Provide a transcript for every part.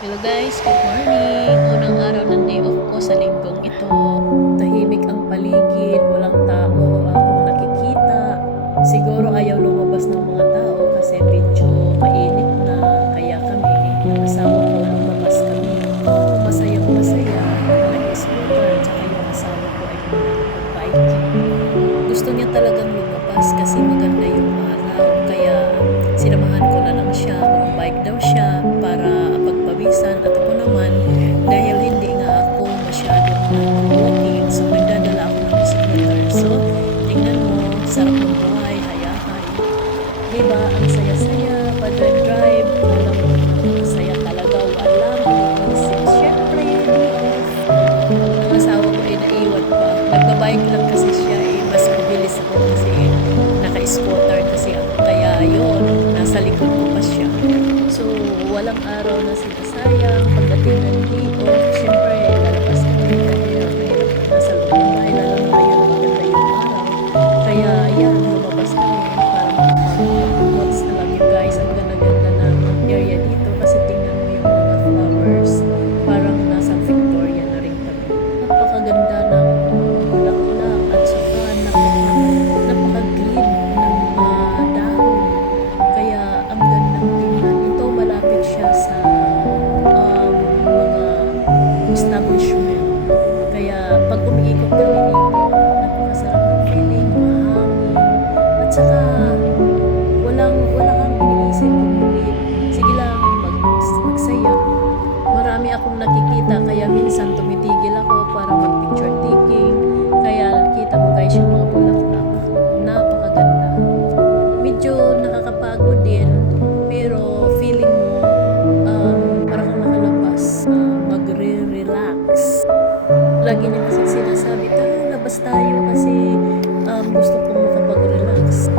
Hello guys, good morning! Unang araw ng day off ko sa linggong ito. Tahimik ang paligid, walang tao akong nakikita. Siguro ayaw lumabas ng mga tao kasi medyo mainit na. Kaya kami, ng asawa ko, lumabas kami. Masayang masaya, nag-scooter, tsaka yung asawa ko ay nag-biking. Gusto niya talagang lumabas kasi maganda yung araw. Kaya sinamahan ko na lang siya, mag-bike daw siya para pagpawisan. At ako naman, dahil hindi nga ako masyadong nag-walking, so nagdadala ako ng scooter. So, tingnan mo, sarap ng buhay, hayahay. Diba, ang saya-saya, pa-drive-drive, alam mo naman, masaya talaga, walang iniisip. Syempre, day off. Ang asawa ko ay naiwan pa. Nagbabike lang kasi siya mas mabilis ako kasi naka-scooter kasi ako. Kaya yun, nasa likod ko pa siya. So, walang araw na sinasayang. Pagdating ng day off, syempre, lalabas kami dahil mahirap nasa loob ng bahay, lalo na ngayon maganda yung araw. Kaya yan, lumabas kami para makapag-watch na lang you guys. Ang ganda-ganda ng area dito kasi tingnan mo yung mga flowers. Parang nasa Victoria na rin kami. Napakaganda ng bulaklak at saka napaka-green ng dahon. Kaya ang gandang tingnan. Ito malapit siya sa mga establishment. Kaya pag umiikot kami dito, napakasarap ng feeling, mahangin. At saka wala kang iniisip kung hindi. Sige lang, magsaya. Marami akong nakikita kaya minsan tumitigil ako para mag-picture taking. Kaya nakita mo guys yung mga bulaklak. Napakaganda. Medyo nakakapagod din pero feeling mo parang kang nakalabas, magre-relax. Lagi niya kasi sinasabi, tara labas tayo kasi gusto kong makapag-relax.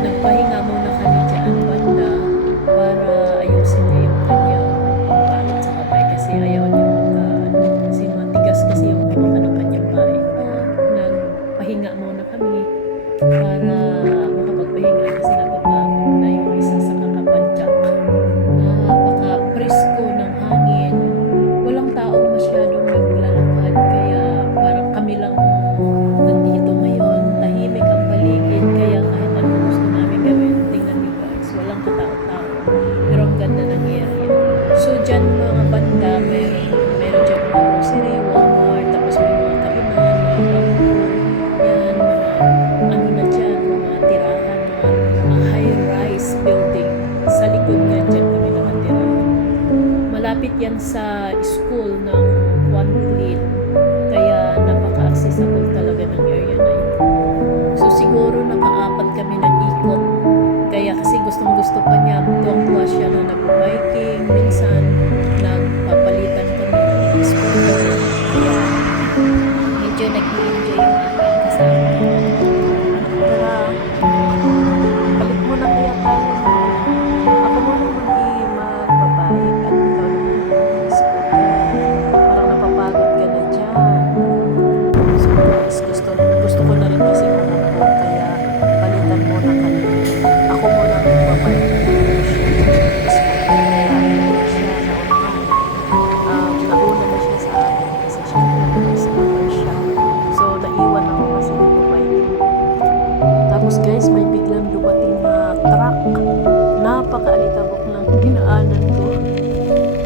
Nagpahinga muna kami dyan banda para ayusin niya yung kanyang pambalot sa kamay kasi ayaw niya kasi matigas kasi yung hawakan ng kanyang bahay. Nagpahinga muna kami para makapagpahinga kasi napapagod na yung isa sa kakapadyak. Napaka-presko ng hangin. Walang tao masyadong naglalakad kaya parang kami lang nandito ngayon. Tahimik ang paligid kaya kahit anong gusto namin gawin, tingnan niyo guys, walang katao-tao. Pero ang ganda ng area. So dyan mga banda, meron dyan mga grocery, Walmart, tapos may mga kainan, mga bangko. Yan, mga ano na dyan, mga tirahan, mga high-rise building. Sa likod nga dyan kami nakatira. Malapit yan sa school ng One Clean. Kaya napaka-accessible talaga ng area na yun. So siguro nakaapat kami nag-ikot. Kaya kasi gustong-gusto pa niya. Tuwang-tuwa siya na nag-biking. Minsan nagpapalitan kami ng scooter. Kaya medyo nag-enjoy yung aking kasama. Tara, balik mo na kaya tayo. Ako muna magbabike at ikaw naman mag-scooter. Parang napapagod ka na dyan. So guys, gusto ko na rin kasi umupo kaya palitan muna kami. Ako muna magbabike. Nauna na siya sa akin kasi syempre nag-scooter siya. So naiwan ako kasi nagbabike. Tapos guys, may biglang dumating na truck. Napaka-alitabok ng dinaanan ko.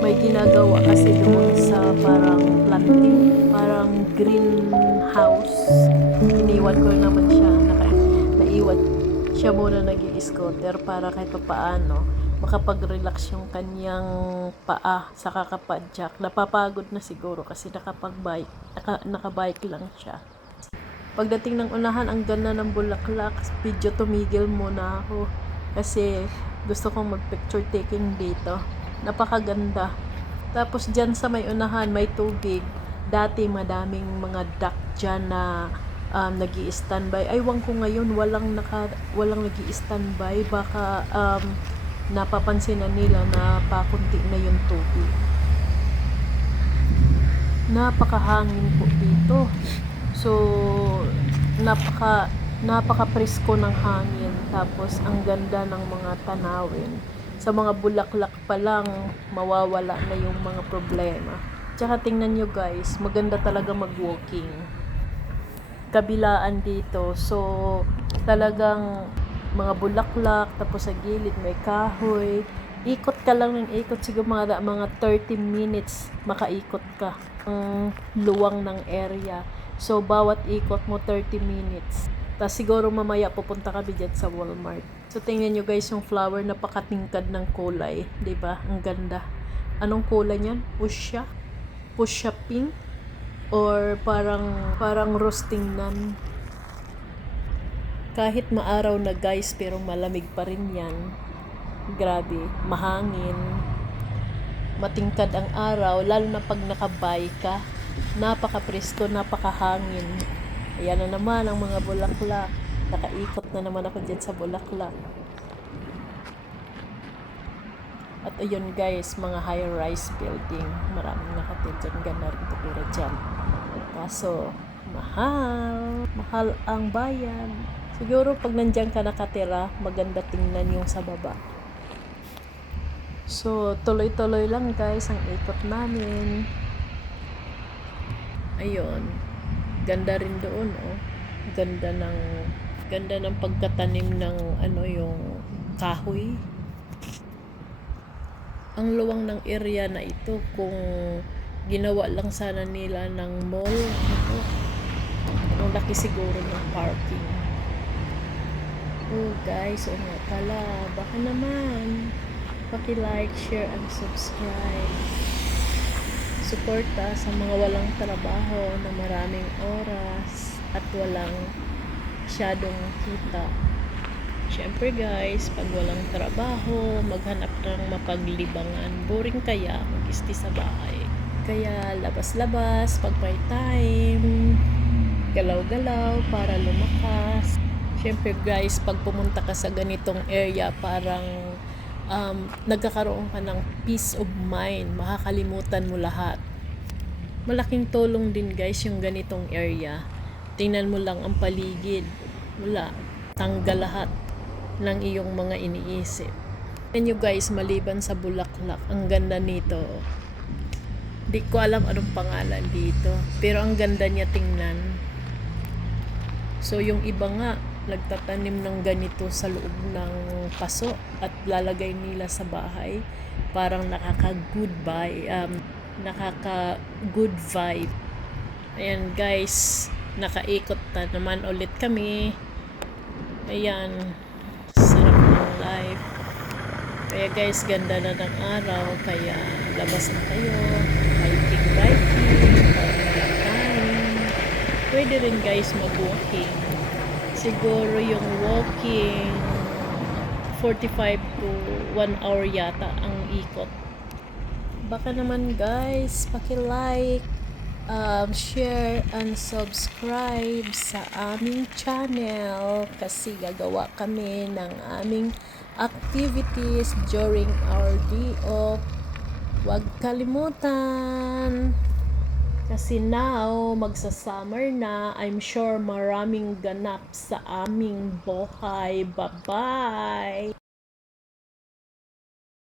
May ginagawa kasi doon sa parang planting, parang greenhouse. Iniwan ko naman siya, naiwan siya muna nag-i-scooter para kahit papaano makapag-relax yung kanyang paa sa kakapadyak. Napapagod na siguro kasi nakabike lang siya. Pagdating ng unahan, ang ganda ng bulaklak. Video tumigil muna ako kasi gusto kong mag-picture taking dito. Napakaganda. Tapos dyan sa may unahan, may tubig. Dati madaming mga duck dyan na nag-i-standby. Aywan ko ngayon, walang nag-i-standby. Baka napapansin na nila na pakunti na yung tubig. Napakahangin po dito. So, napaka-presko ng hangin. Tapos, ang ganda ng mga tanawin. Sa mga bulaklak pa lang, mawawala na yung mga problema. Tsaka tingnan nyo guys, maganda talaga mag-walking. Kabilaan dito. So, talagang mga bulaklak, tapos sa gilid may kahoy. Ikot ka lang ng ikot, siguro mga 30 minutes makaikot ka ang luwang ng area. So, bawat ikot mo 30 minutes. Tapos siguro mamaya pupunta kami dyan sa Walmart. So, tingnan nyo guys yung flower, napakatingkad ng kulay. 'Di ba? Ang ganda. Anong kulay niyan? Fuchsia? Fuchsia pink? Or parang roasting nan. Kahit maaraw na guys, pero malamig pa rin yan. Grabe, mahangin. Matingkad ang araw, lalo na pag nakabike ka. Napaka-presko, napakahangin. Ayan na naman ang mga bulaklak. Nakaikot na naman ako dyan sa bulaklak. At ayun guys, mga high-rise building. Maraming nakatil dyan. Ganda rin tupira dyan. Kaso, mahal. Mahal ang bayan. Siguro pag nandiyan ka nakatira, maganda tingnan yung sa baba. So, tuloy-tuloy lang guys ang ikot namin. Ayun. Ganda rin doon, oh. Ganda ng pagkatanim ng yung kahoy. Ang luwang ng area na ito, kung ginawa lang sana nila ng mall, ang laki siguro ng parking. Oh guys, nga pala, baka naman paki-like, share, and subscribe. Suporta sa mga walang trabaho na maraming oras at walang masyadong kita. Siyempre guys, pag walang trabaho, maghanap ng mapaglibangan. Boring kaya mag-isti sa bahay. Kaya labas-labas pag may time, galaw-galaw para lumakas. Siyempre guys, pag pumunta ka sa ganitong area, parang nagkakaroon ka ng peace of mind. Makakalimutan mo lahat. Malaking tulong din guys yung ganitong area. Tingnan mo lang ang paligid. Wala. Tanggal lahat ng iyong mga iniisip. Tingnan nyo guys, maliban sa bulaklak, ang ganda nito. Di ko alam anong pangalan dito. Pero ang ganda niya tingnan. So yung iba nga, nagtatanim ng ganito sa loob ng paso at lalagay nila sa bahay. Parang nakaka-good vibe. Ayan guys, nakaikot na naman ulit kami. Ayan, sarap ng life. Kaya guys, ganda na ng araw, kaya labas na kayo, hiking, pwede rin guys mag-walking. Siguro yung walking 45 to 1 hour yata ang ikot. Baka naman guys, paki-like, share and subscribe sa aming channel kasi gagawa kami ng aming activities during our day off. Huwag kalimutan kasi now magsa-summer na. I'm sure maraming ganap sa aming buhay. Bye-bye!